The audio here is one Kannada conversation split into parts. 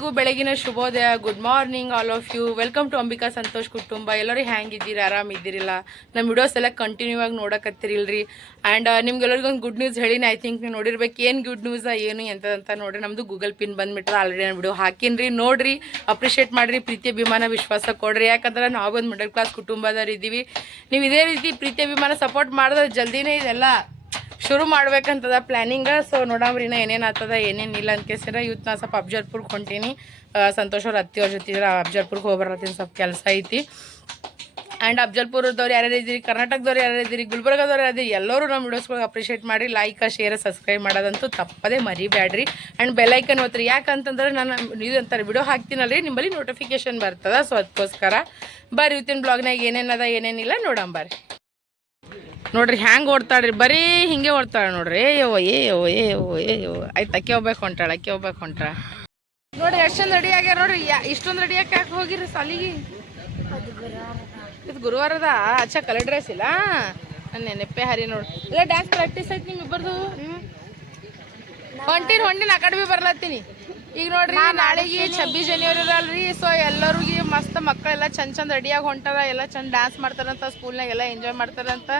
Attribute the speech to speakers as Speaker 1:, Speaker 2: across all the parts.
Speaker 1: ಎಲ್ಲರಿಗೂ ಬೆಳಗಿನ ಶುಭೋದಯ. Good morning all of you welcome to Ambika Santosh ಕುಟುಂಬ ಎಲ್ಲರೂ ಹ್ಯಾಂಗಿದ್ದೀರಿ, ಆರಾಮಿದ್ದೀರಿಲ್ಲ? ನಮ್ಮ ವಿಡಿಯೋಸ್ ಎಲ್ಲ ಕಂಟಿನ್ಯೂ ಆಗಿ ನೋಡಕತ್ತಿರಿಲ್ರಿ. ಆ್ಯಂಡ್ ನಿಮ್ಗೆಲ್ಲರಿಗೂ ಒಂದು ಗುಡ್ ನ್ಯೂಸ್ ಹೇಳಿನಿ. ಐ ಥಿಂಕ್ ನೀವು ನೋಡಿರ್ಬೇಕು ಏನು ಗುಡ್ ನ್ಯೂಸ ಏನು ಎಂತದಂತ ನೋಡ್ರಿ. ನಮ್ಮದು ಗೂಗಲ್ ಪಿನ್ ಬಂದ್ಬಿಟ್ರೆ ಆಲ್ರೆಡಿ ನಾನು ವಿಡಿಯೋ ಹಾಕಿನ್ರಿ. ನೋಡ್ರಿ ಅಪ್ರಿಷಿಯೇಟ್ ಮಾಡಿರಿ, ಪ್ರೀತಿ, ಅಭಿಮಾನ, ವಿಶ್ವಾಸ ಕೊಡ್ರಿ. ಯಾಕಂದ್ರೆ ನಾವೊಂದು ಮಿಡಲ್ ಕ್ಲಾಸ್ ಕುಟುಂಬದವ್ರು ಇದ್ದೀವಿ ನೀವು ಇದೇ ರೀತಿ ಪ್ರೀತಿ, ಅಭಿಮಾನ ಸಪೋರ್ಟ್ ಮಾಡಿದ್ರೆ ಜಲ್ದಿನೇ ಇದೆಲ್ಲ ಶುರು ಮಾಡ್ಬೇಕಂತದ ಪ್ಲ್ಯಾನಿಂಗ ಸೊ ನೋಡಾಮ್ರಿನ ಏನೇನು ಆಗ್ತದ, ಏನೇನು ಇಲ್ಲ ಅಂತ ಕೇಸಿರ ಇವತ್ತು ನಾ ಸ್ವಲ್ಪ ಅಬ್ಜರ್ಪುರ್ಗೆ ಹೊಂಟೀನಿ. ಸಂತೋಷ್ ಅವ್ರ ಅತ್ತಿ ಅವ್ರ ಜೊತೆ ಅಬ್ಜರ್ಪುರ್ಗೆ ಹೋಗ್ಬರತ್ತೀನಿ ಸ್ವಲ್ಪ ಕೆಲಸ ಐತಿ. ಆ್ಯಂಡ್ ಅಫ್ಜಲ್ಪುರದವ್ರು ಯಾರ್ಯಾರು ಇದ್ದೀರಿ, ಕರ್ನಾಟಕದವ್ರು ಯಾರ್ಯಾರು ಇದ್ದೀರಿ, ಗುಲ್ಬರ್ಗದವ್ರು ಯಾರು ಎಲ್ಲರೂ ನಮ್ಮ ವಿಡಿಯೋಸ್ಗಳಿಗೆ ಅಪ್ರಿಷಿಯೇಟ್ ಮಾಡಿ ಲೈಕ್ ಶೇರ್ ಸಬ್ಸ್ಕ್ರೈಬ್ ಮಾಡೋದಂತೂ ತಪ್ಪದೇ ಮರಿಬೇಡ್ರಿ ಆ್ಯಂಡ್ ಬೆಲ್ಲೈಕನ್ ಓದ್ರಿ ಯಾಕಂತಂದ್ರೆ ನಾನು ಇದು ಅಂತಾರೆ ವಿಡಿಯೋ ಹಾಕ್ತೀನಲ್ರಿ ನಿಮ್ಮಲ್ಲಿ ನೋಟಿಫಿಕೇಶನ್ ಬರ್ತದ. ಸೊ ಅದಕ್ಕೋಸ್ಕರ ಬರ್ರಿ, ಇವತ್ತಿನ ಬ್ಲಾಗ್ನಾಗ ಏನೇನದ ಏನೇನಿಲ್ಲ ನೋಡಮ್ ಬರ್ರಿ. ನೋಡ್ರಿ ಹ್ಯಾಂಗ್ ಓಡ್ತಾಳ್ರಿ? ಬರೀ ಹಿಂಗೆ ಓಡ್ತಾಳೆ ನೋಡ್ರಿ. ಏಯೋ ಏಯೋ ಏ ಯವ್ವ ಏ ಯವ್ವ ಆಯ್ತು, ಅಕ್ಕಿ ಹೋಗ್ಬೇಕು ಹೊಂಟಾಳ ಅಕ್ಕಿ ಹೋಗ್ಬೇಕು ಹೊಂಟ್ರ ನೋಡ್ರಿ, ಎಷ್ಟೊಂದು ರೆಡಿ ಆಗ್ಯಾರ ನೋಡ್ರಿ. ಇಷ್ಟೊಂದು ರೆಡಿ ಯಾಕೆ ಯಾಕೆ ಹೋಗಿರಿ ಸಾಲಿಗೆ? ಇದು ಗುರುವಾರದ ಅಚ್ಚ ಕಲರ್ ಡ್ರೆಸ್ ಇಲ್ಲ? ನೆನಪೆ ಹರಿ ನೋಡ್ರಿ ಇಲ್ಲ ಡ್ಯಾನ್ಸ್ ಪ್ರಾಕ್ಟೀಸ್ ಐತಿ ನಿಮ್ಮಿಬ್ಬರದು ಹೊಂಟಿನ ಹೊಂಟಿನ ಅಕಾಡೆಮಿ ಕಡೆ ಬರ್ಲತ್ತೀನಿ. ಈಗ ನೋಡ್ರಿ ನಾಳೆಗೆ ಛಬ್ಬೀಸ್ ಜನವರಿ ಅಲ್ರಿ ಸೊ ಎಲ್ಲರಿಗೆ ಮಸ್ತ್ ಮಕ್ಕಳೆಲ್ಲ ಚಂದ ಚಂದ ರೆಡಿಯಾಗಿ ಹೊಂಟಾರ ಎಲ್ಲ ಚಂದ ಡ್ಯಾನ್ಸ್ ಮಾಡ್ತಾರಂತ ಸ್ಕೂಲ್ನಾಗ ಎಲ್ಲ ಎಂಜಾಯ್ ಮಾಡ್ತಾರಂತ.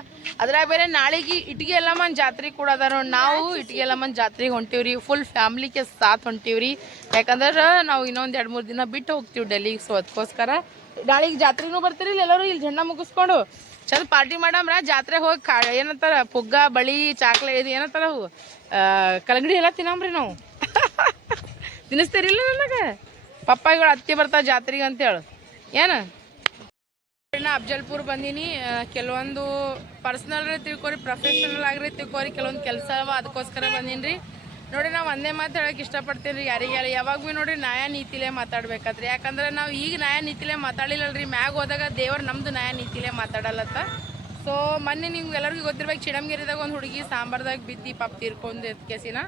Speaker 1: ಅದ್ರಾಗ ಬೇರೆ ನಾಳೆಗೆ ಇಟ್ಗೆ ಎಲ್ಲಮ್ಮನ ಜಾತ್ರೆ ಕೂಡ ಅದ ನೋಡಿ ನಾವು ಇಟ್ಗೆ ಎಲ್ಲಮ್ಮನ ಜಾತ್ರೆಗೆ ಹೊಂಟಿವ್ರಿ ಫುಲ್ ಫ್ಯಾಮ್ಲಿಗೆ ಸಾಥ್ ಹೊಂಟಿವ್ರಿ. ಯಾಕಂದ್ರೆ ನಾವು ಇನ್ನೊಂದು ಎರಡು ಮೂರು ದಿನ ಬಿಟ್ಟು ಹೋಗ್ತೀವಿ ಡೆಲ್ಲಿಗೆ ಸೊ ಅದಕ್ಕೋಸ್ಕರ ನಾಳೆಗೆ ಜಾತ್ರೆಗೂ ಬರ್ತೀರಿ ಇಲ್ಲಿ ಎಲ್ಲರೂ ಇಲ್ಲಿ ಜಂಡ ಮುಗಿಸ್ಕೊಂಡು. ಚಂದ ಪಾರ್ಟಿ ಮಾಡಮ್ರ ಜಾತ್ರೆ ಹೋಗಿ ಕಾ ಏನಂತಾರ ಪುಗ್ಗ ಬಳಿ ಚಾಕ್ಲೇಟ್ ಇದು ಏನಂತಾರ ಅವು ಆ, ಕಲ್ಲಂಗಡಿ ಎಲ್ಲ ತಿನ್ನಂಬ್ರಿ ನಾವು. ತಿನ್ನಿಸ್ತೀರಿಲ್ಲ ನನಗೆ? ಪಪ್ಪಾಯಿಗಳು ಅತ್ತಿ ಬರ್ತಾವೆ ಜಾತ್ರೆಗೆ ಅಂತೇಳು ಏನು? ನಾ ಅಫ್ಜಲ್ಪುರ್ ಬಂದೀನಿ ಕೆಲವೊಂದು ಪರ್ಸ್ನಲ್ ತಿಳ್ಕೊರಿ ಪ್ರೊಫೆಷನಲ್ ಆಗ್ರಿ ತಿಳ್ಕೊರಿ, ಕೆಲವೊಂದು ಕೆಲಸ ಅವ ಅದಕ್ಕೋಸ್ಕರ ಬಂದೀನಿ ರೀ ನೋಡಿ, ನಾವು ಒಂದೇ ಮಾತು ಹೇಳೋಕೆ ಇಷ್ಟಪಡ್ತೀನಿ ರೀ ಯಾರಿಗೆಲ್ಲ ಯಾವಾಗ ಭೀ ನೋಡ್ರಿ ನ್ಯಾಯ ನೀತಿಲೇ ಮಾತಾಡ್ಬೇಕಾದ್ರಿ. ಯಾಕಂದ್ರೆ ನಾವು ಈಗ ನ್ಯಾಯ ನೀತಿಲೇ ಮಾತಾಡಿಲ್ಲಲ್ರಿ ಮ್ಯಾಗ ಹೋದಾಗ ದೇವ್ರು ನಮ್ದು ನ್ಯಾಯ ನೀತಿಲೇ ಮಾತಾಡಲ್ಲತ್ತ ಸೊ ಮೊನ್ನೆ ನಿಮ್ಗೆ ಎಲ್ಲರಿಗೂ ಗೊತ್ತಿರ್ಬೇಕು ಚಿಡಮ್ಗಿರಿದಾಗ ಒಂದು ಹುಡುಗಿ ಸಾಂಬಾರ್ದಾಗ ಬಿದ್ದಿ ಪಾಪ ತೀರ್ಕೊಂಡು ಕೆಸಿನ.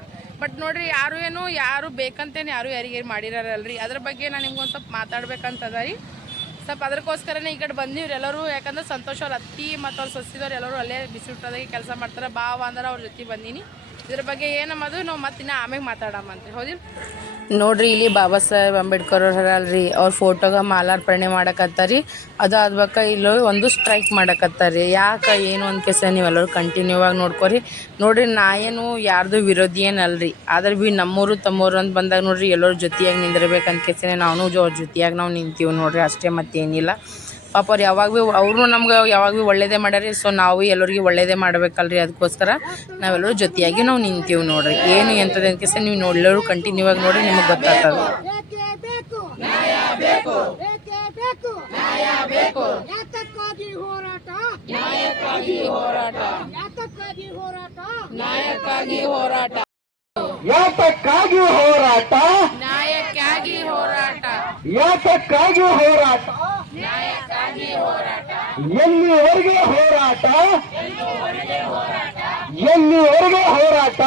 Speaker 1: ಬಟ್ ನೋಡ್ರಿ, ಯಾರು ಏನು, ಯಾರು ಬೇಕಂತೇನೆ ಯಾರು ಯಾರಿಗೆ ಮಾಡಿರಲ್ರಿ. ಅದ್ರ ಬಗ್ಗೆ ನಾನು ನಿಮ್ಗೆ ಒಂದು ಸ್ವಲ್ಪ ಮಾತಾಡ್ಬೇಕಂತದ ರೀ. ಸ್ವಲ್ಪ ಅದಕ್ಕೋಸ್ಕರನೇ ಈ ಕಡೆ ಬಂದಿವ್ರಿ ಎಲ್ಲರೂ. ಯಾಕಂದ್ರೆ ಸಂತೋಷ ಅವ್ರ ಅತ್ತಿ ಮತ್ತು ಅವ್ರ ಸೊಸಿದವ್ರು ಎಲ್ಲರೂ ಅಲ್ಲೇ ಬಿಸಿ ಊಟದಾಗೆ ಕೆಲಸ ಮಾಡ್ತಾರೆ. ಬಾವ ಅಂದ್ರೆ ಅವ್ರ ಜೊತೆ ಬಂದೀನಿ. ಇದ್ರ ಬಗ್ಗೆ ಏನಮ್ಮದು? ನಾವು ಮತ್ತಿನ್ನ ಆಮೇಲೆ ಮಾತಾಡಮ್ಮಂತೆ ಹೌದಿಲ್ಲ ನೋಡ್ರಿ, ಇಲ್ಲಿ ಬಾಬಾ ಸಾಹೇಬ್ ಅಂಬೇಡ್ಕರ್ ಅವ್ರ ಅಲ್ರಿ ಅವ್ರ ಫೋಟೋಗ ಮಾಲಾರ್ಪಣೆ ಮಾಡಕತ್ತಾರಿ. ಅದು ಆದ್ಬೇಕ ಇಲ್ಲಿ ಒಂದು ಸ್ಟ್ರೈಕ್ ಮಾಡಕತ್ತಾರಿ. ಯಾಕ, ಏನು ಒಂದ್ ಕೆಸ ನೀವೆಲ್ಲರೂ ಕಂಟಿನ್ಯೂ ಆಗಿ ನೋಡ್ಕೊರಿ. ನೋಡ್ರಿ, ನಾ ಏನು ಯಾರ್ದು ವಿರೋಧಿ ಏನಲ್ರಿ. ಆದ್ರೆ ಬಿ ನಮ್ಮೂರು ತಮ್ಮೂರು ಅಂತ ಬಂದಾಗ ನೋಡ್ರಿ ಎಲ್ಲರೂ ಜೊತೆಯಾಗಿ ನಿಂದಿರ್ಬೇಕಂತ ಕೆಸನೆ ನಾವು ಅವ್ರ ಜೊತೆಯಾಗಿ ನಾವು ನಿಂತೀವಿ ನೋಡ್ರಿ. ಅಷ್ಟೇ ಮತ್ತೇನಿಲ್ಲ. ಪಾಪ ಅವ್ರು ಯಾವಾಗ ಭೀ ಅವರು ನಮ್ಗೆ ಯಾವಾಗ ಭೀ ಒಳ್ಳೇದೇ ಮಾಡ್ಯಾರಿ ಸೊ ನಾವು ಎಲ್ಲರಿಗೆ ಒಳ್ಳೇದೇ ಮಾಡ್ಬೇಕಲ್ರಿ ಅದಕ್ಕೋಸ್ಕರ ನಾವೆಲ್ಲರೂ ಜೊತೆಯಾಗಿ ನಾವು ನಿಂತೀವಿ ನೋಡ್ರಿ. ಏನು ಎಂಥದ್ದು ಅಂತ ಕೇಸ ನೀವು ನೋಡಲರೂ ಕಂಟಿನ್ಯೂ ಆಗಿ ನೋಡ್ರಿ, ನಿಮಗೆ ಗೊತ್ತಾಗ್ತದೆ.
Speaker 2: ಹೋರಾಟ
Speaker 1: ಹೋರಾಟ
Speaker 2: ಹೋರಾಟ
Speaker 1: ನ್ಯಾಯಕ್ಕಾಗಿ ಹೋರಾಟ
Speaker 3: ಯಾತಕ್ಕಾಗಿ ಹೋರಾಟ
Speaker 1: ನ್ಯಾಯಕ್ಕಾಗಿ ಹೋರಾಟ
Speaker 3: ಯಾತಕ್ಕಾಗಿ ಹೋರಾಟ? ಎಲ್ಲಿವರೆಗೆ ಹೋರಾಟ? ಎಲ್ಲಿವರೆಗೆ ಹೋರಾಟ?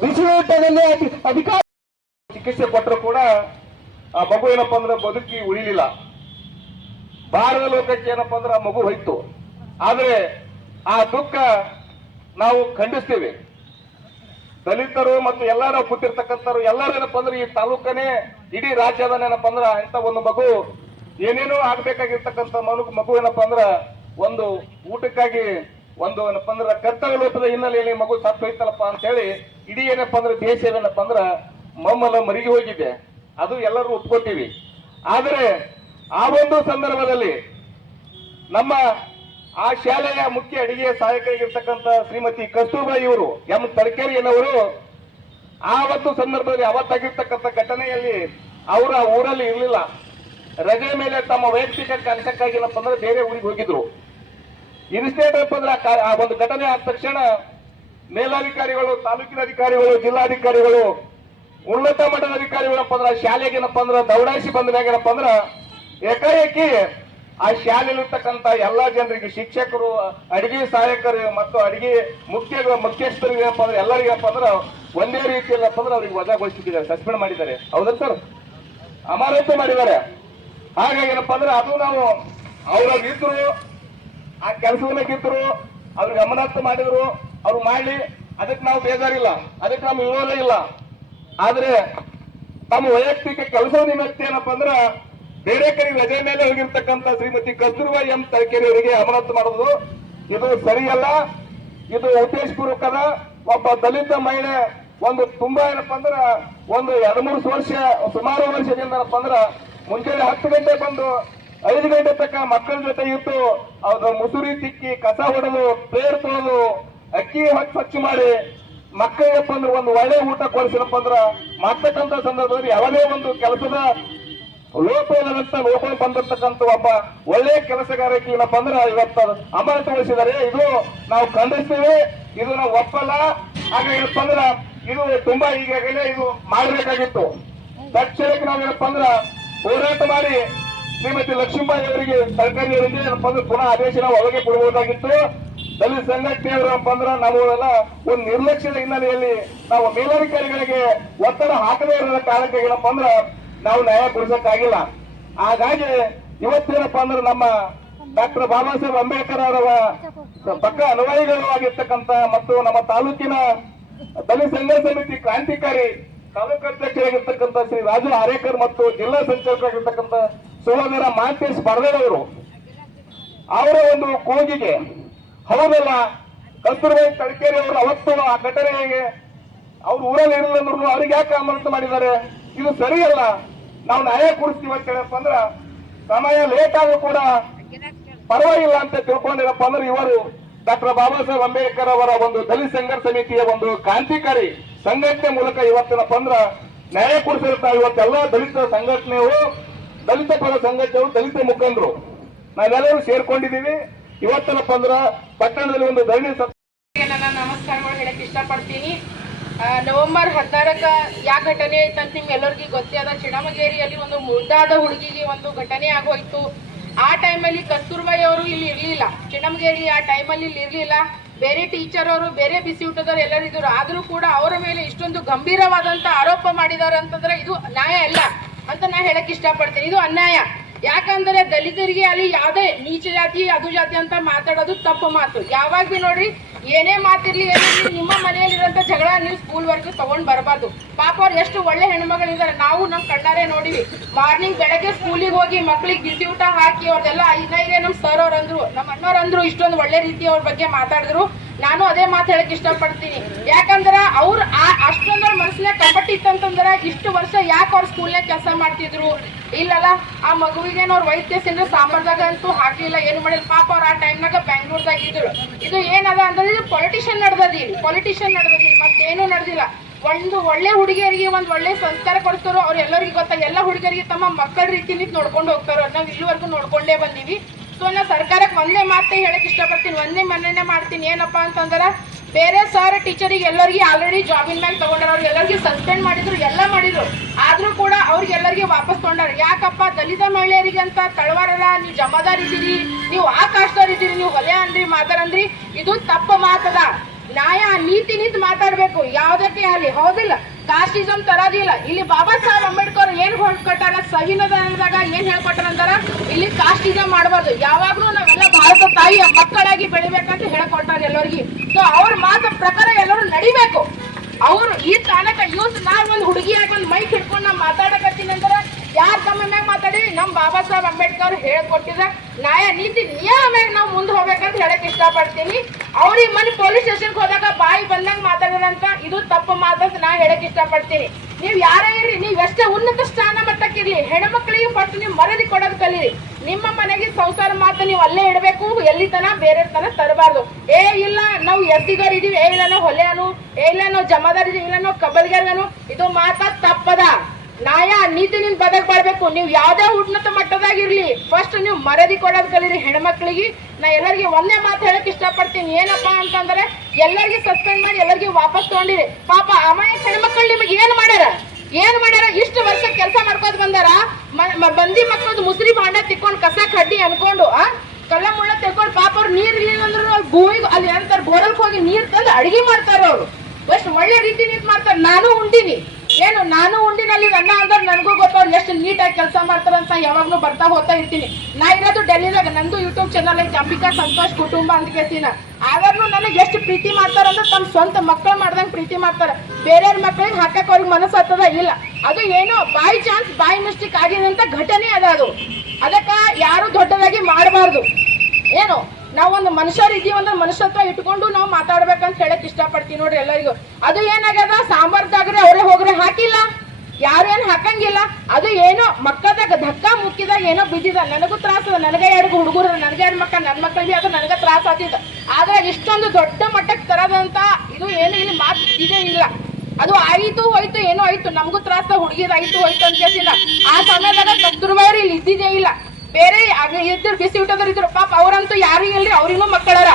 Speaker 3: ಬಿಸಿಲೂಟದಲ್ಲಿ ಅಧಿ- ಅಧಿಕಾರ ಚಿಕಿತ್ಸೆ ಕೊಟ್ಟರು ಕೂಡ ಆ ಮಗು ಏನಪ್ಪ ಅಂದ್ರೆ ಬದುಕಿ ಉಳಿಲಿಲ್ಲ. ಭಾರತ ಲೋಕಕ್ಕೆ ಏನಪ್ಪ ಅಂದ್ರೆ ಆ ಮಗು ಹೋಯ್ತು. ಆದ್ರೆ ಆ ದುಃಖ ನಾವು ಖಂಡಿಸ್ತೀವಿ. ದಲಿತರು ಮತ್ತು ಎಲ್ಲಾರು ಕೂತಿರ್ತಕ್ಕಂಥವ್ರು ಎಲ್ಲರೂ ಏನಪ್ಪ ಅಂದ್ರೆ ಈ ತಾಲೂಕನೇ, ಇಡೀ ರಾಜ್ಯದ ಏನಪ್ಪ ಅಂದ್ರೆ ಇಂಥ ಒಂದು ಮಗು, ಏನೇನೋ ಆಗ್ಬೇಕಾಗಿರ್ತಕ್ಕಂಥ ಮಗು ಮಗು ಏನಪ್ಪ ಅಂದ್ರ ಒಂದು ಊಟಕ್ಕಾಗಿ ಒಂದು ಏನಪ್ಪ ಅಂದ್ರೆ ಕರ್ತವ್ಯ ಲೋಪದ ಹಿನ್ನೆಲೆಯಲ್ಲಿ ಮಗು ಸತ್ತೋಯ್ತಲ್ಲಪ್ಪ ಅಂತ ಹೇಳಿ ಇಡೀ ಏನಪ್ಪ ಅಂದ್ರೆ ದೇಶ ಏನಪ್ಪ ಅಂದ್ರ ಮಮ್ಮಲ ಮರಿಗೆ ಹೋಗಿದೆ. ಅದು ಎಲ್ಲರೂ ಒಪ್ಕೋತೀವಿ. ಆದರೆ ಆ ಒಂದು ಸಂದರ್ಭದಲ್ಲಿ ನಮ್ಮ ಆ ಶಾಲೆಯ ಮುಖ್ಯ ಅಡಿಗೆ ಸಹಾಯಕರಾಗಿರ್ತಕ್ಕಂಥ ಶ್ರೀಮತಿ ಕಸ್ತೂರ್ಬಾ ಇವರು ಎಂ ತರಕೇರಿಯನ್ನವರು ಆವತ್ತು ಸಂದರ್ಭದಲ್ಲಿ ಅವತ್ತಾಗಿರ್ತಕ್ಕಂಥ ಘಟನೆಯಲ್ಲಿ ಅವರ ಊರಲ್ಲಿ ಇರಲಿಲ್ಲ. ರಜೆ ಮೇಲೆ ತಮ್ಮ ವೈಯಕ್ತಿಕ ಕೆಲಸಕ್ಕಾಗಿ ಏನಪ್ಪ ಅಂದ್ರೆ ಬೇರೆ ಊರಿಗೆ ಹೋಗಿದ್ರು. ಇನ್ಸ್ಟೇಟ್ ಏನಪ್ಪ ಅಂದ್ರೆ ಆ ಆ ಒಂದು ಘಟನೆ ಆದ ತಕ್ಷಣ ಮೇಲಾಧಿಕಾರಿಗಳು, ತಾಲೂಕಿನ ಅಧಿಕಾರಿಗಳು, ಜಿಲ್ಲಾಧಿಕಾರಿಗಳು, ಉನ್ನತ ಮಟ್ಟದ ಅಧಿಕಾರಿಗಳಪ್ಪ ಅಂದ್ರೆ ಆ ಶಾಲೆಗೆ ಏನಪ್ಪ ಅಂದ್ರೆ ದೌಡಾಯಿಸಿ ಬಂದ ಏನಪ್ಪ ಅಂದ್ರೆ ಏಕಾಏಕಿ ಆ ಶಾಲೆಯಲ್ಲಿರ್ತಕ್ಕಂಥ ಎಲ್ಲಾ ಜನರಿಗೆ ಶಿಕ್ಷಕರು, ಅಡಿಗೆ ಸಹಾಯಕರು ಮತ್ತು ಅಡಿಗೆ ಮುಖ್ಯ ಮುಖ್ಯಸ್ಥರಿಗೆ ಏನಪ್ಪ ಅಂದ್ರೆ ಎಲ್ಲರಿಗೂ ಏನಪ್ಪ ಅಂದ್ರೆ ಒಂದೇ ರೀತಿಯಲ್ಲಿ ಏನಪ್ಪ ಅಂದ್ರೆ ಅವ್ರಿಗೆ ವಜಾಗೊಳಿಸಿದ್ದಾರೆ ಸಸ್ಪೆಂಡ್ ಮಾಡಿದ್ದಾರೆ. ಹೌದಾ ಸರ್? ಅಮಾನತು ಮಾಡಿದ್ದಾರೆ. ಹಾಗಾಗಿ ಏನಪ್ಪ ಅಂದ್ರೆ ಅದು ನಾವು ಅವರ ಇದ್ರು ಆ ಕೆಲಸವನ್ನ ಕಿತ್ರು ಅವ್ರಿಗೆ ಅಮಾನತು ಮಾಡಿದ್ರು, ಅವ್ರು ಮಾಡಿ ಅದಕ್ಕೆ ನಾವು ಬೇಜಾರಿಲ್ಲ, ಅದಕ್ಕೆ ನಾವು ವಿರೋಧ ಇಲ್ಲ. ಆದ್ರೆ ತಮ್ಮ ವೈಯಕ್ತಿಕ ಕೆಲಸ ನಿಮಿತ್ತ ಏನಪ್ಪ ಅಂದ್ರ ಬೇರೆ ಕಡೆ ರಜೆ ಮೇಲೆ ಹೋಗಿರ್ತಕ್ಕಂಥ ಶ್ರೀಮತಿ ಕಸ್ತೂರ್ಬಾಯಿ ಎಂ ತರಕೆರೆ ಅವರಿಗೆ ಅಮಾನತು ಮಾಡೋದು ಇದು ಸರಿಯಲ್ಲ. ಇದು ಉದ್ದೇಶಪೂರ್ವಕದ. ಒಬ್ಬ ದಲಿತ ಮಹಿಳೆ ಒಂದು ತುಂಬಾ ಏನಪ್ಪ ಅಂದ್ರ ಒಂದು ಎರಡ್ ಮೂರು ವರ್ಷ, ಸುಮಾರು ವರ್ಷದಿಂದ ಏನಪ್ಪ ಅಂದ್ರ ಮುಂಜಾನೆ ಹತ್ತು ಗಂಟೆ ಬಂದು ಐದು ಗಂಟೆ ತಕ್ಕ ಮಕ್ಕಳ ಜೊತೆ ಇತ್ತು ಅವ್ರ ಮುಸುರಿ ತಿಕ್ಕಿ, ಕಸ ಹೊಡೆದು ಪ್ರೇರ್ ತೊಳೆದು, ಅಕ್ಕಿ ಸ್ವಚ್ಛ ಮಾಡಿ ಮಕ್ಕಳಿಗೆ ಅಂದ್ರೆ ಒಂದು ಒಳ್ಳೆ ಊಟ ಕೊಡಿಸಿನಪ್ಪ ಅಂದ್ರ ಮಾಡ್ತಕ್ಕಂಥ ಸಂದರ್ಭದಲ್ಲಿ ಯಾವುದೇ ಒಂದು ಕೆಲಸದ ಲೋಪವಿಲ್ಲದಂತ ಲೋಪ ಬಂದಿರತಕ್ಕಂತ ಒಬ್ಬ ಒಳ್ಳೆಯ ಕೆಲಸಗಾರಕ್ಕೆ ಏನಪ್ಪ ಅಂದ್ರೆ ಇವತ್ತು ಅಮಾನತುಗೊಳಿಸಿದ್ದಾರೆ ಇದು ನಾವು ಖಂಡಿಸ್ತೀವಿ. ಇದು ನಾವು ಒಪ್ಪಲ್ಲ. ಏನಪ್ಪ ಅಂದ್ರ ಇದು ತುಂಬಾ ಈಗಾಗಲೇ ಇದು ಮಾಡಬೇಕಾಗಿತ್ತು. ತಕ್ಷಣಕ್ಕೆ ನಾವು ಏನಪ್ಪ ಅಂದ್ರ ಹೋರಾಟ ಮಾಡಿ ಶ್ರೀಮತಿ ಲಕ್ಷ್ಮೀಬಾಯಿ ಅವರಿಗೆ ಸರ್ಕಾರಿಯವರಿಗೆ ಏನಪ್ಪ ಅಂದ್ರೆ ಪುನಃ ಆದೇಶ ನಾವು ಒಳಗೆ ಕೊಡಬಹುದಾಗಿತ್ತು. ದಲಿತ ಸಂಘಟನೆಯವರು ಏನಪ್ಪ ಅಂದ್ರ ಎಲ್ಲ ಒಂದು ನಿರ್ಲಕ್ಷ್ಯದ ಹಿನ್ನೆಲೆಯಲ್ಲಿ ನಾವು ಮೇಲಾಧಿಕಾರಿಗಳಿಗೆ ಒತ್ತಡ ಹಾಕದೇ ಇರೋ ಕಾರಣಕ್ಕೆ ಏನಪ್ಪ ಅಂದ್ರ ನಾವು ನ್ಯಾಯ ಕೊಡಿಸಕ್ಕಾಗಿಲ್ಲ. ಹಾಗಾಗಿ ಇವತ್ತೇನಪ್ಪ ಅಂದ್ರೆ ನಮ್ಮ ಡಾಕ್ಟರ್ ಬಾಬಾ ಸಾಹೇಬ್ ಅಂಬೇಡ್ಕರ್ ಅವರ ಪಕ್ಕ ಅನುಯಾಯಿಗಳು ಆಗಿರ್ತಕ್ಕಂಥ ಮತ್ತು ನಮ್ಮ ತಾಲೂಕಿನ ದಲಿತ ಸಂಘ ಸಮಿತಿ ಕ್ರಾಂತಿಕಾರಿ ತಾಲೂಕು ಅಧ್ಯಕ್ಷರಾಗಿರ್ತಕ್ಕಂಥ ಶ್ರೀ ರಾಜು ಆರೇಕರ್ ಮತ್ತು ಜಿಲ್ಲಾ ಸಂಚಾಲಕರಾಗಿರ್ತಕ್ಕಂಥ ಸಹೋದರ ಮಾಂತೇಶ್ ಬರ್ದೇಲ್ ಅವರು ಒಂದು ಕೂಗಿಗೆ ಹೌದಲ್ಲ ಕಸ್ತೂರ್ಬಾಯಿ ತಡಕೇರಿ ಅವರು ಅವತ್ತು ಆ ಘಟನೆಗೆ ಅವ್ರು ಊರಲ್ಲಿ ಇರಲಿಲ್ಲ ಅವ್ರಿಗೆ ಯಾಕೆ ಅಮಾನತು ಮಾಡಿದ್ದಾರೆ? ಇದು ಸರಿಯಲ್ಲ. ನಾವು ನ್ಯಾಯ ಕೊಡಿಸ್ತೀವಿ ಅಂತ ಹೇಳಪ್ಪ ಅಂದ್ರ ಸಮಯ ಲೇಟ್ ಆದ್ರೂ ಕೂಡ ಪರವಾಗಿಲ್ಲ ಅಂತ ತಿಳ್ಕೊಂಡಿರಪ್ಪ ಅಂದ್ರೆ ಇವರು ಡಾಕ್ಟರ್ ಬಾಬಾ ಸಾಹೇಬ್ ಅಂಬೇಡ್ಕರ್ ಅವರ ಒಂದು ದಲಿತ ಸಂಘರ್ಷ ಸಮಿತಿಯ ಒಂದು ಕ್ರಾಂತಿಕಾರಿ ಸಂಘಟನೆ ಮೂಲಕ ಇವತ್ತಿನಪ್ಪ ಅಂದ್ರ ನ್ಯಾಯ ಕೊಡಿಸಿರ್ತಾರೆ ಇವತ್ತೆಲ್ಲ ದಲಿತ ಸಂಘಟನೆಯವರು, ದಲಿತ ಪರ ಸಂಘಟನೆಯವರು, ದಲಿತ ಮುಖಂಡರು, ನಾವೆಲ್ಲರೂ ಸೇರ್ಕೊಂಡಿದ್ದೀವಿ. ಇವತ್ತೇನಪ್ಪ ಅಂದ್ರ ಪಟ್ಟಣದಲ್ಲಿ ಒಂದು ಧರಣಿ
Speaker 1: ನಮಸ್ಕಾರಗಳು ಹೇಳಕ್ ಇಷ್ಟಪಡ್ತೀನಿ. ನವೆಂಬರ್ ಹದಿನಾರಕ ಯಾವ ಘಟನೆ ಆಯ್ತು ಅಂತ ನಿಮ್ಗೆ ಎಲ್ಲರಿಗೂ ಗೊತ್ತೇ ಅದ. ಚಿಣಮಗೇರಿಯಲ್ಲಿ ಒಂದು ಮುದ್ದಾದ ಹುಡುಗಿಗೆ ಒಂದು ಘಟನೆ ಆಗೋಯ್ತು. ಆ ಟೈಮಲ್ಲಿ ಕಸ್ತೂರ್ಬಾಯಿ ಅವರು ಇಲ್ಲಿ ಇರಲಿಲ್ಲ. ಚಿಣಮಗೇರಿ ಆ ಟೈಮಲ್ಲಿ ಇಲ್ಲಿ ಇರಲಿಲ್ಲ. ಬೇರೆ ಟೀಚರ್ ಅವರು, ಬೇರೆ ಬಿಸಿ ಊಟದವ್ರು ಎಲ್ಲರೂ ಇದ್ರು. ಆದರೂ ಕೂಡ ಅವರ ಮೇಲೆ ಇಷ್ಟೊಂದು ಗಂಭೀರವಾದಂತ ಆರೋಪ ಮಾಡಿದ್ದಾರೆ ಅಂತಂದ್ರೆ ಇದು ನ್ಯಾಯ ಅಲ್ಲ ಅಂತ ನಾ ಹೇಳಕ್ ಇಷ್ಟಪಡ್ತೀನಿ. ಇದು ಅನ್ಯಾಯ. ಯಾಕಂದ್ರೆ ದಲಿತರಿಗೆ ಅಲ್ಲಿ ಯಾವುದೇ ನೀಚ ಜಾತಿ ಅದು ಜಾತಿ ಅಂತ ಮಾತಾಡೋದು ತಪ್ಪು ಮಾತು. ಯಾವಾಗ ಬಿ ನೋಡ್ರಿ, ಏನೇ ಮಾತಿರ್ಲಿ, ಏನಿರ್ಲಿ, ನಿಮ್ಮ ಮನೆಯಲ್ಲಿರೋಂಥ ಜಗಳ ನೀವು ಸ್ಕೂಲ್ ವರ್ಗು ತಗೊಂಡ್ ಬರಬಾರ್ದು. ಪಾಪ ಅವ್ರು ಎಷ್ಟು ಒಳ್ಳೆ ಹೆಣ್ಮಗಳಿದ್ದಾರೆ ನಾವು ನಮ್ ಕಣ್ಣಾರೆ ನೋಡಿವಿ. ಮಾರ್ನಿಂಗ್ ಬೆಳಗ್ಗೆ ಸ್ಕೂಲಿಗೆ ಹೋಗಿ ಮಕ್ಳಿಗೆ ಬಿಸಿ ಊಟ ಹಾಕಿ ಅವ್ರದೆಲ್ಲ ಐದೈದೇ ನಮ್ಮ ನಮ್ ಸರ್ ಅವ್ರು ಅಂದ್ರು ನಮ್ಮ ಅಣ್ಣವ್ರು ಅಂದ್ರು ಇಷ್ಟೊಂದು ಒಳ್ಳೆ ರೀತಿ ಅವ್ರ ಬಗ್ಗೆ ಮಾತಾಡಿದ್ರು. ನಾನು ಅದೇ ಮಾತು ಹೇಳಕ್ ಇಷ್ಟಪಡ್ತೀನಿ. ಯಾಕಂದ್ರ ಅವ್ರ ಅಷ್ಟೊಂದ್ರ ಮನಸ್ಸಿನಾಗ ಕಪಟ್ಟಿತ್ತಂತಂದ್ರ ಇಷ್ಟು ವರ್ಷ ಯಾಕೆ ಅವ್ರ ಸ್ಕೂಲ್ನಾಗ ಕೆಲಸ ಮಾಡ್ತಿದ್ರು? ಇಲ್ಲಲ್ಲ, ಆ ಮಗುವಿಗೆ ಅವ್ರ ವೈದ್ಯ ಸಿಂದ್ರ ಸಾಂಬಾರ್ದಾಗ ಅಂತೂ ಹಾಕ್ಲಿಲ್ಲ, ಏನು ಮಾಡಿಲ್ಲ. ಪಾಪ ಅವ್ರು ಆ ಟೈಮ್ನಾಗ ಬ್ಯಾಂಗ್ಳೂರ್ದಾಗ ಇದ್ರು. ಇದು ಏನದ ಅಂದ್ರೆ ಇದು ಪೊಲಿಟಿಷಿಯನ್ ನಡೆದದಿ ಪೊಲಿಟಿಷಿಯನ್ ನಡೆದದಿ ಮತ್ತೇನು ನಡೆದಿಲ್ಲ. ಒಂದು ಒಳ್ಳೆ ಹುಡುಗಿಯರಿಗೆ ಒಂದು ಒಳ್ಳೆ ಸಂಸ್ಕಾರ ಕೊಡ್ತಾರೋ ಅವ್ರು ಎಲ್ಲರಿಗೂ ಗೊತ್ತಾ, ಎಲ್ಲ ಹುಡುಗಿಯರಿಗೆ ತಮ್ಮ ಮಕ್ಕಳ ನಿಂತು ನೋಡ್ಕೊಂಡು ಹೋಗ್ತಾರೋ. ನಾವು ಇಲ್ಲಿವರೆಗೂ ನೋಡ್ಕೊಂಡೇ ಬಂದೀವಿ. ಸೊ ನಾ ಸರ್ಕಾರಕ್ಕೆ ಒಂದೇ ಮಾತೇ ಹೇಳಕ್ ಇಷ್ಟಪಡ್ತೀನಿ. ಒಂದೇ ಮನ್ನಣೆ ಮಾಡ್ತೀನಿ. ಏನಪ್ಪಾ ಅಂತಂದ್ರ ಬೇರೆ ಸರ್ ಟೀಚರಿಗೆ ಎಲ್ಲರಿಗೆ ಆಲ್ರೆಡಿ ಜಾಬಿನ ಮ್ಯಾಗ ತಗೊಂಡಾರ ಅವ್ರಿಗೆ ಎಲ್ಲರಿಗೆ ಸಸ್ಪೆಂಡ್ ಮಾಡಿದ್ರು, ಎಲ್ಲ ಮಾಡಿದ್ರು. ಆದ್ರೂ ಕೂಡ ಅವ್ರಿಗೆ ಎಲ್ಲರಿಗೆ ವಾಪಸ್ ತಗೊಂಡಾರ. ಯಾಕಪ್ಪ? ದಲಿತ ಮಹಿಳೆಯರಿಗೆ ಅಂತ ತಳವಾರಲ್ಲ, ನೀವು ಜಮಾದಾರ್ ಇದ್ದೀರಿ, ನೀವು ಆ ಕಾಸ್ಟರ್ ಇದ್ದೀರಿ, ನೀವು ಹೊಲೆ ಅಂದ್ರಿ ಮಾತಾಡಂದ್ರಿ ಇದು ತಪ್ಪ ಮಾತದ ನ್ಯಾಯ, ನೀತಿ ನಿಂತು ಮಾತಾಡ್ಬೇಕು. ಯಾವ್ದಕ್ಕೆ ಆಗ್ಲಿ ಹೌದಿಲ್ಲ. ಕಾಸ್ಟಿಸಮ್ ತರೋದಿಲ್ಲ. ಇಲ್ಲಿ ಬಾಬಾ ಸಾಹೇಬ್ ಅಂಬೇಡ್ಕರ್ ಏನ್ ಸಹಿನದ ಸಂವಿಧಾನದಾಗ ಏನ್ ಹೇಳ್ಕೊಟ್ಟಾರ ಅಂತಾರ? ಇಲ್ಲಿ ಕಾಸ್ಟಿಸಮ್ ಮಾಡಬಾರ್ದು. ಯಾವಾಗ್ಲೂ ನಾವೆಲ್ಲ ಭಾರತ ತಾಯಿಯ ಮಕ್ಕಳಾಗಿ ಬೆಳಿಬೇಕಂತ ಹೇಳ್ಕೊಟ್ಟಾರ ಎಲ್ಲರಿಗೆ. ಸೊ ಅವ್ರ ಮಾತು ಪ್ರಕಾರ ಎಲ್ಲರೂ ನಡಿಬೇಕು. ಅವ್ರು ಈ ತಾನಕ ಯೂಸ್ ನಾವ್ ಒಂದ್ ಹುಡುಗಿಯಾಗಿ ಒಂದ್ ಮೈಕ್ ಹಿಡ್ಕೊಂಡು ನಾ ಮಾತಾಡಕತ್ತೀನಿ ಅಂದ್ರೆ ಯಾರ ತಮ್ಮ ಮಾತಾಡಿ? ನಮ್ ಬಾಬಾ ಸಾಹೇಬ್ ಅಂಬೇಡ್ಕರ್ ಅವ್ರು ಹೇಳ್ಕೊಟ್ಟಿದ್ರ ನ್ಯಾಯ ನೀತಿ ನಿಯಮ ನಾವು ಮುಂದೆ ಹೋಗ್ಬೇಕಂತ ಹೇಳಕ್ ಇಷ್ಟಪಡ್ತೀನಿ. ಅವ್ರಿಗೆ ಮನೆ ಪೊಲೀಸ್ ಸ್ಟೇಷನ್ಗೆ ಹೋದಾಗ ಬಾಯಿ ಬಂದಂಗ ಮಾತಾಡೋದಂತ ಇದು ತಪ್ಪು ಮಾತಂತ ನಾ ಹೇಳಕ್ ಇಷ್ಟಪಡ್ತೀನಿ. ನೀವು ಯಾರೇ ಇರ್ರಿ ನೀವು ಎಷ್ಟೇ ಉನ್ನತ ಸ್ಥಾನ ಮಟ್ಟಕ್ಕಿರ್ಲಿ ಹೆಣ್ಮಕ್ಳಿಗೆ ಪಟ್ಟು ನೀವು ಮರದಿ ಕೊಡೋದು ಕಲೀರಿ. ನಿಮ್ಮ ಮನೆಗೆ ಸಂಸಾರ ಮಾತು ನೀವು ಅಲ್ಲೇ ಇಡಬೇಕು, ಎಲ್ಲಿ ತನ ಬೇರೆ ತನ ತರಬಾರ್ದು. ಏ ಇಲ್ಲ, ನಾವು ಎಸ್ಸಿಗರ್ ಇದೀವಿ, ಏ ಇಲ್ಲ, ನಾವು ಹೊಲೆಯನು, ಏ ಇಲ್ಲ, ನಾವು ಜಮಾದಾರ್ ಇದೀವಿ, ಇಲ್ಲ, ನಾವು ಇದು ಮಾತ ತಪ್ಪದ. ನಾಯ, ನೀತಿ ನಿನ್ ಬದಕ್ ಬರ್ಬೇಕು ನೀವು ಯಾವ್ದೇ ಉನ್ನತ ಮಟ್ಟದಾಗಿರ್ಲಿ ಫಸ್ಟ್ ನೀವು ಮರದಿ ಕೊಡೋದ್ ಕಲೀರಿ ಹೆಣ್ಮಕ್ಳಿಗೆ. ನಾ ಎಲ್ಲರಿಗೆ ಒಂದೇ ಮಾತು ಹೇಳಕ್ ಇಷ್ಟಪಡ್ತೀನಿ. ಏನಪ್ಪಾ ಅಂತಂದ್ರೆ, ಎಲ್ಲರಿಗೆ ಸಸ್ಪೆಂಡ್ ಮಾಡಿ ಎಲ್ಲರಿಗೆ ವಾಪಸ್ ತಗೊಂಡಿರಿ. ಪಾಪ ಅಮಾಯಕ ಹೆಣ್ಮಕ್ಳು ನಿಮಗೆ ಏನ್ ಮಾಡ್ಯಾರ? ಏನ್ ಮಾಡ್ಯಾರ? ಇಷ್ಟು ವರ್ಷ ಕೆಲಸ ಮಾಡ್ಕೋದ್ ಬಂದಾರ. ಬಂದಿ ಮಕ್ಕಳದ್ ಮುಸ್ರಿ ಬಾಂಡ ತಿಕ್ಕೊಂಡು ಕಸ ಕಡ್ಡಿ ಅನ್ಕೊಂಡು, ಆ ಕಲ್ಲ ಮುಳ್ಳ ತಿಳ್ಕೊಂಡು ಪಾಪ ಅವ್ರು ನೀರ್ ಇಲ್ಲ ಅವ್ರು ಭೂಮಿಗೆ ಅಲ್ಲಿ ಅಂತಾರೆ ಬೋರಲ್ ಹೋಗಿ ನೀರ್ ತಂದು ಅಡಿಗೆ ಮಾಡ್ತಾರ ಅವ್ರು. ಎಷ್ಟು ಒಳ್ಳೆ ರೀತಿ ನಿಂತ್ ಮಾಡ್ತಾರ. ನಾನು ಉಂಡಿನಿ ಏನು, ನಾನು ಉಂಡಿನಲ್ಲಿ ನನ್ನ ಅಂದ್ರೆ ನನಗೂ ಗೊತ್ತವ್ರು ಎಷ್ಟು ನೀಟಾಗಿ ಕೆಲಸ ಮಾಡ್ತಾರೆ ಮಾಡ್ತಾರಂತ ಯಾವಾಗ್ಲೂ ಬರ್ತಾ ಹೋಗ್ತಾ ಇರ್ತೀನಿ. ನಾ ಇರೋದು ಡೆಲ್ಲಿದಾಗ, ನಂದು ಯೂಟ್ಯೂಬ್ ಚಾನಲ್ ಐತಿ, ಅಂಬಿಕಾ ಸಂತೋಷ್ ಕುಟುಂಬ ಅಂತ ಕೇಳ್ತೀನಿ. ಆದ್ರೂ ನನಗೆ ಎಷ್ಟು ಪ್ರೀತಿ ಮಾಡ್ತಾರೆ ಅಂದ್ರೆ ತಮ್ಮ ಸ್ವಂತ ಮಕ್ಕಳು ಮಾಡ್ದಂಗೆ ಪ್ರೀತಿ ಮಾಡ್ತಾರೆ. ಬೇರೆಯವ್ರ ಮಕ್ಕಳಿಗೆ ಹಾಕಕ್ಕೆ ಅವ್ರಿಗೆ ಮನಸ್ಸು ಹತ್ತದ ಇಲ್ಲ. ಅದು ಏನು ಬಾಯ್ ಚಾನ್ಸ್ ಬಾಯ್ ಮಿಸ್ಟೇಕ್ ಆಗಿದಂತ ಘಟನೆ ಅದ ಅದು. ಅದಕ್ಕೆ ಯಾರು ದೊಡ್ಡದಾಗಿ ಮಾಡಬಾರ್ದು. ಏನು, ನಾವೊಂದು ಮನುಷ್ಯರು ಇದ್ದೀವಿ ಅಂದ್ರೆ ಮನುಷ್ಯತ್ವ ಇಟ್ಕೊಂಡು ನಾವು ಮಾತಾಡ್ಬೇಕಂತ ಹೇಳಕ್ ಇಷ್ಟಪಡ್ತೀವಿ ನೋಡ್ರಿ ಎಲ್ಲರಿಗೂ. ಅದು ಏನಾಗ್ಯದ? ಸಾಂಬಾರ್ದಾಗ್ರೆ ಅವರೇ ಹೋಗ್ರೆ ಹಾಕಿಲ್ಲ. ಯಾರೇನು ಹಾಕಂಗಿಲ್ಲ. ಅದು ಏನೋ ಮಕ್ಕಳದಾಗ ಧಕ್ಕ ಮುಕ್ಕಿದಾಗ ಏನೋ ಬಿದ್ದಿದ. ನನಗೂ ತ್ರಾಸ ನನಗೆ ಎರಡು ಹುಡುಗರು ನನಗೆ ಎರಡು ಮಕ್ಕಳ ನನ್ನ ಮಕ್ಕಳಿಗೆ ಅದು ನನಗೆ ತ್ರಾಸ ಆಗ್ತಿದ್ದ. ಆದ್ರೆ ಇಷ್ಟೊಂದು ದೊಡ್ಡ ಮಟ್ಟಕ್ಕೆ ತರದಂತ ಇದು ಏನು ಇಲ್ಲಿ ಮಾತು ಇದೇ ಇಲ್ಲ. ಅದು ಆಯಿತು ಹೋಯ್ತು, ಏನೋ ಆಯ್ತು. ನಮಗೂ ತ್ರಾಸ, ಹುಡುಗಿದ ಆಯ್ತು ಹೋಯ್ತು ಅಂತ ಕೇಳಿಲ್ಲ ಆ ಸಮಯದಾಗ ಕಸ್ತೂರ್ಬಾಯಿ ಇಲ್ಲಿ ಇದ್ದಿದ್ದೇ ಇಲ್ಲ. ಬೇರೆ ಇದ್ರು ಬಿಸಿ ಊಟದವ್ರು ಇದ್ರು. ಪಾಪ ಅವರಂತೂ ಯಾರಿಗೆ ಇಲ್ರಿ, ಅವ್ರಿಗೂ ಮಕ್ಕಳರ.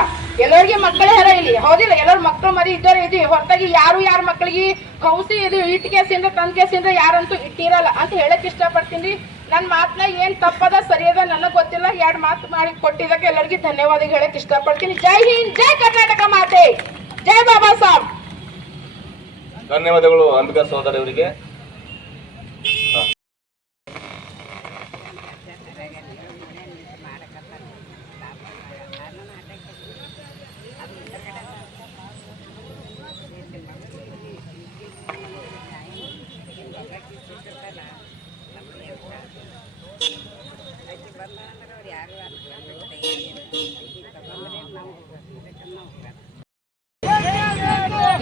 Speaker 1: ಎಲ್ಲರಿಗೆ ಮಕ್ಕಳೇ ಹರ ಇಲ್ಲಿ. ಹೌದಿಲ್ಲ, ಎಲ್ಲರ ಮಕ್ಕಳು ಮರಿ ಇದ್ದಾರೆ. ಇದೀವಿ ಹೊರತಾಗಿ ಯಾರು ಯಾರ ಮಕ್ಕಳಿಗೆ ಕೌಸಿ, ಇದು ಇಟ್ ಕೇಸಿಂದ ಕೇಸಿಂದ ಯಾರಂತೂ ಇಟ್ಟಿರಲ್ಲ ಅಂತ ಹೇಳಕ್ ಇಷ್ಟಪಡ್ತೀನಿ. ನನ್ನ ಮಾತನ್ನ ಏನ್ ತಪ್ಪದ, ಸರಿಯದ ನನಗ್ ಗೊತ್ತಿಲ್ಲ. ಎರಡು ಮಾತು ಮಾಡಿ ಕೊಟ್ಟಿದ್ದಕ್ಕೆ ಎಲ್ಲರಿಗೂ ಧನ್ಯವಾದ ಹೇಳಕ್ ಇಷ್ಟಪಡ್ತೀನಿ. ಜೈ ಹಿಂದ್, ಜೈ ಕರ್ನಾಟಕ ಮಾತೆ. ಜೈ ಬಾಬಾ ಸಾಬ್
Speaker 3: ಧನ್ಯವಾದಗಳು ಅಂಬಿಕಾ ಸಹೋದರಿಯವರಿಗೆ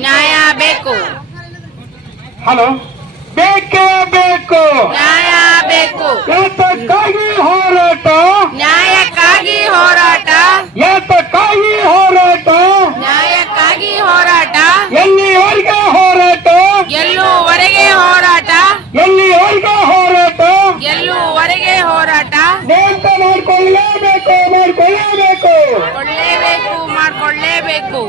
Speaker 1: ನ್ಯಾಯ ಬೇಕು
Speaker 3: ಹಲೋ ಬೇಕೇ ಬೇಕು
Speaker 1: ನ್ಯಾಯ ಬೇಕು
Speaker 3: ಏತಕ್ಕಾಗಿ ಹೋರಾಟ
Speaker 1: ನ್ಯಾಯಕ್ಕಾಗಿ ಹೋರಾಟ
Speaker 3: ಏತಕ್ಕಾಗಿ ಹೋರಾಟ
Speaker 1: ನ್ಯಾಯಕ್ಕಾಗಿ ಹೋರಾಟ
Speaker 3: ಎಲ್ಲಿವರೆಗೆ ಹೋರಾಟ
Speaker 1: ಗೆಲ್ಲುವರೆಗೆ ಹೋರಾಟ
Speaker 3: ಎಲ್ಲಿವರೆಗೆ ಹೋರಾಟ
Speaker 1: ಗೆಲ್ಲುವರೆಗೆ ಹೋರಾಟ
Speaker 3: ನೇಮಕ ಮಾಡ್ಕೊಳ್ಳೇಬೇಕು ಮಾಡ್ಕೊಳ್ಳೇಬೇಕು
Speaker 1: ಕೊಳ್ಳೇಬೇಕು ಮಾಡ್ಕೊಳ್ಳೇಬೇಕು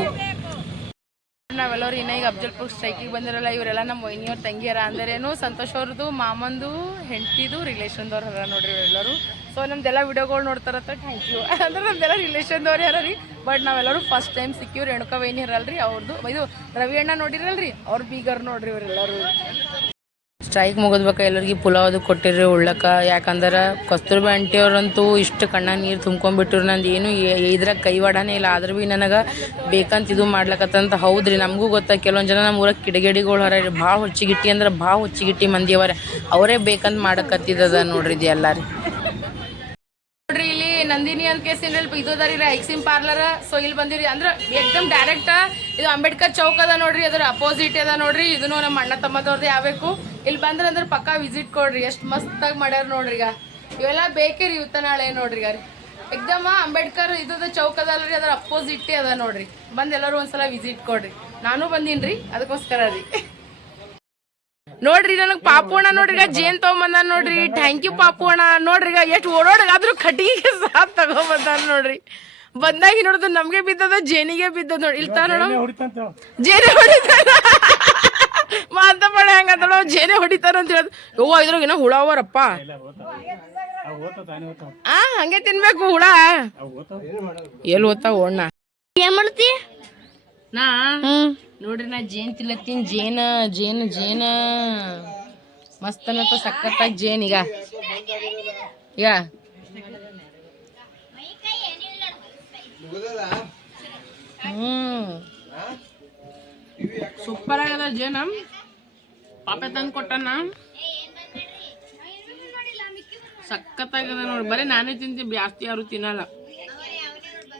Speaker 1: ನಾವೆಲ್ಲರೂ ಇನ್ನ ಈಗ ಅಫ್ಜಲ್ಪುರ್ ಸ್ಟ್ರೈಕಿಗೆ ಬಂದಿರಲ್ಲ, ಇವರೆಲ್ಲ ನಮ್ಮ ಮೊಯ್ನಿಯವ್ರ ತಂಗಿಯರ ಅಂದರೇನು ಸಂತೋಷ್ ಅವ್ರದ್ದು ಮಾಮಂದು, ಹೆಂಡತಿದು ರಿಲೇಷನ್ದವ್ರು ಹರ ನೋಡ್ರಿ ಇವರೆಲ್ಲರು. ಸೊ ನಮ್ದೆಲ್ಲ ವಿಡಿಯೋಗಳು ನೋಡ್ತಾರತ್ತ ಥ್ಯಾಂಕ್ ಯು ಅಂದ್ರೆ ನಮ್ದೆಲ್ಲ ರಿಲೇಷನ್ದವ್ರು ಯಾರ ರೀ? ಬಟ್ ನಾವೆಲ್ಲರೂ ಫಸ್ಟ್ ಟೈಮ್ ಸಿಕ್ಕಿವಿ ರೇಣುಕಾ ವೈನಿ ಅವ್ರದ್ದು ಇದು ರವಿ ಅಣ್ಣ ನೋಡಿರಲ್ರಿ? ಅವ್ರ ಬೀಗರ್ ನೋಡ್ರಿ ಇವರೆಲ್ಲರೂ. ಸ್ಟ್ರೈಕ್ ಮುಗಿದ್ಬೇಕ ಎಲ್ಲರಿಗೆ ಪುಲಾವ್ ಅದು ಕೊಟ್ಟಿರಿ ಉಳ್ಳಕ ಯಾಕಂದ್ರೆ ಕಸ್ತೂರ್ಬಾ ಆಂಟಿಯವ್ರಂತೂ ಇಷ್ಟು ಕಣ್ಣ ನೀರು ತುಂಬ್ಕೊಂಡ್ಬಿಟ್ರು ನಂದು ಏನು ಇದ್ರಾಗ ಕೈವಾಡನೇ ಇಲ್ಲ. ಆದ್ರೂ ಭೀ ನನಗೆ ಬೇಕಂತ ಇದು ಮಾಡ್ಲಕತ್ತಂತ ಹೌದ್ರಿ. ನಮಗೂ ಗೊತ್ತ ಕೆಲವೊಂದು ಜನ ನಮ್ಮ ಊರಾಗ ಕಿಡಿಗೇಡಿಗಳು ಹೊರ ಭಾಳ ಹುಚ್ಚಿಗಿಟ್ಟಿ ಅಂದ್ರೆ ಭಾಳ ಹುಚ್ಚಿಗಿಟ್ಟಿ ಮಂದಿ ಅವರೇ ಅವರೇ ಬೇಕಂತ ಮಾಡಕತ್ತಿದ್ದದ ನೋಡ್ರಿ ಇದು ಎಲ್ಲ ರೀ ಅಂತ ಕೇಸ್ ಏನ್ರಿ ಇದು ಅದಾರಿ ಐಕ್ಸಿಮ್ ಪಾರ್ಲರ್ ಸೊ ಇಲ್ಲಿ ಬಂದಿರಿ. ಅಂದ್ರೆ ಎಕ್ದಮ್ ಡೈರೆಕ್ಟ್ ಇದು ಅಂಬೇಡ್ಕರ್ ಚೌಕ್ ಅದ ನೋಡ್ರಿ, ಅದ್ರ ಅಪೋಸಿಟ್ ಅದ ನೋಡ್ರಿ. ಇದನ್ನು ನಮ್ಮ ಅಣ್ಣ ತಮ್ಮದವ್ರದ್ದು ಯಾವಬೇಕು. ಇಲ್ಲಿ ಬಂದ್ರ ಅಂದ್ರೆ ಪಕ್ಕಾ ವಿಸಿಟ್ ಕೊಡ್ರಿ, ಎಷ್ಟು ಮಸ್ತಾಗಿ ಮಾಡ್ಯಾರ ನೋಡ್ರಿ ಈಗ. ಇವೆಲ್ಲ ಬೇಕೇ ರೀ ಇವತ್ತ ನಾಳೆ ನೋಡ್ರಿ ಗಾರಿ ರೀ. ಎಕ್ದಮ್ ಅಂಬೇಡ್ಕರ್ ಇದದ ಚೌಕ್ ಅದ ಅಲ್ರಿ ಅದ್ರ ಅಪೋಸಿಟ್ ಅದ ನೋಡ್ರಿ. ಬಂದ್ ಎಲ್ಲರೂ ಒಂದ್ಸಲ ವಿಸಿಟ್ ಕೊಡ್ರಿ. ನಾನು ಬಂದೀನ್ರಿ, ಅದಕ್ಕೋಸ್ಕರ ರೀ. ನೋಡ್ರಿ ನನಗೆ ಪಾಪೋಣ ನೋಡ್ರಿ ಈಗ ಜೇನ್ ತಗೊಂಬಂದ ನೋಡ್ರಿ ಥ್ಯಾಂಕ್ ಯು ಪಾಪೋಣ ನೋಡ್ರಿ ಈಗ ಎಷ್ಟು ಓಡೋಡಗಾದ್ರೂ ಕಟ್ಟಿಗೆ ಸಾತ್ ತಗೊಂಬಂದ ನೋಡ್ರಿ. ಬಂದಾಗಿ ನೋಡಿದ್ರೆ ನಮ್ಗೆ ಬಿದ್ದದ ಜೇನಿಗೆ ಬಿದ್ದದ ನೋಡಿ ಇಲ್ತಾ ನೋಡ? ಜೇನೆ ಹೊಡಿತಾರ ಮಾತ ಪಡ ಹಂಗಂತ ಜೇನೆ ಹೊಡಿತಾರ ಅಂತ ಹೇಳದ್. ಯವ್ವ ಇದ್ರಾಗ ಏನೋ ಹುಳ ಅವರಪ್ಪ. ಆ ಹಂಗೆ ತಿನ್ಬೇಕು ಹುಳ. ಎಲ್ಲಿ ಓದ್ತಾವ ಓಣ್ಣ?
Speaker 2: ಏನ್ ಮಾಡ್ತಿ?
Speaker 1: ನಾ? ನೋಡ್ರಿ ನಾ ಜೇನ್ ತಿನ್ಲತ್ತೀನಿ ಜೇನ ಜೇನ ಜೇನ. ಮಸ್ತ್ ಅನ್ನತ್ತ ಸಖತ್ತಾಗಿ ಜೇನ್ ಈಗ. ಈಗ. ಹ್ಮ್. ಸೂಪರ್ ಆಗದ ಜೇನ. ಪಾಪೆ ತಂದು ಕೊಟ್ಟನ. ಸಕ್ಕತ್ತಾಗದ ನೋಡಿ. ಬರೀ ನಾನೇ ತಿಂತೀನಿ ಜಾಸ್ತಿ ಯಾರು ತಿನ್ನಲ್ಲ.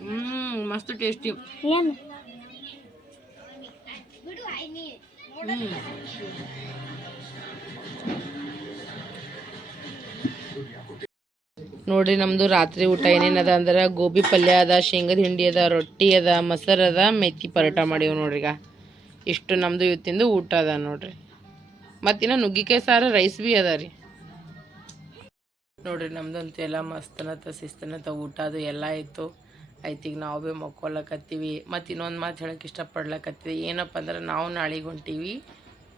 Speaker 1: ಹ್ಮ್ ಮಸ್ತ್ ಟೇಸ್ಟಿ. ನೋಡ್ರಿ, ನಮ್ದು ರಾತ್ರಿ ಊಟ ಏನೇನದ ಅಂದ್ರೆ, ಗೋಬಿ ಪಲ್ಯ ಅದ, ಶೇಂಗದ ಹಿಂಡಿ ಅದ, ರೊಟ್ಟಿ ಅದ, ಮೊಸರು ಅದ ಮೆತ್ತಿ ಪರೋಟ ಮಾಡೀವಿ ನೋಡ್ರಿ ಈಗ. ಇಷ್ಟು ನಮ್ದು ಇವತ್ತಿಂದು ಊಟ ಅದ ನೋಡ್ರಿ. ಮತ್ತಿನ ನುಗ್ಗಿಕಾಯಿ ಸಾರು, ರೈಸ್ ಬಿ ಅದ ರೀ. ನೋಡ್ರಿ, ನಮ್ದಂತೂ ಎಲ್ಲ ಮಸ್ತನತ ಶಿಸ್ತನತ ಊಟ ಅದು, ಎಲ್ಲ ಆಯಿತು. ಆಯ್ತು ನಾವು ಭೀ ಮಕ್ಕೊಳಕತ್ತೀವಿ. ಮತ್ತು ಇನ್ನೊಂದು ಮಾತು ಹೇಳಕ್ಕೆ ಇಷ್ಟಪಡ್ಲಕತ್ತೀವಿ. ಏನಪ್ಪ ಅಂದ್ರೆ ನಾವು ನಾಳೆಗೆ ಹೊಂಟೀವಿ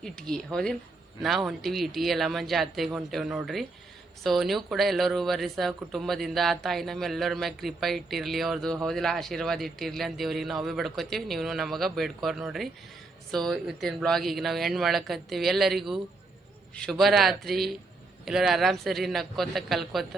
Speaker 1: ಇಟ್ಗಿ. ಹೌದಿಲ್ಲ ನಾವು ಹೊಂಟೀವಿ ಇಟ್ಗಿ. ಎಲ್ಲ ಮಂದಿ ಜಾತ್ರೆಗೆ ಹೊಂಟೇವಿ ನೋಡ್ರಿ. ಸೊ ನೀವು ಕೂಡ ಎಲ್ಲರೂ ಬರ್ರಿ ಸಹ ಕುಟುಂಬದಿಂದ ಆ ತಾಯಿ ನಮ್ಮ ಎಲ್ಲರ ಮ್ಯಾಗ ಕೃಪಾ ಇಟ್ಟಿರಲಿ ಅವ್ರದ್ದು ಹೌದಿಲ್ಲ ಆಶೀರ್ವಾದ ಇಟ್ಟಿರಲಿ ಅಂತ ದೇವ್ರಿಗೆ ನಾವು ಭೀ ಬೇಡ್ಕೋತೀವಿ. ನೀವು ನಮಗೆ ಬೇಡ್ಕೋರು ನೋಡ್ರಿ. ಸೊ ಇವತ್ತಿನ ಬ್ಲಾಗ್ ಈಗ ನಾವು ಎಂಡ್ ಮಾಡಕತ್ತೀವಿ. ಎಲ್ಲರಿಗೂ ಶುಭರಾತ್ರಿ. ಎಲ್ಲರೂ ಆರಾಮ್ ಸರಿ ನಕ್ಕೋತ ಕಲ್ಕೋತ.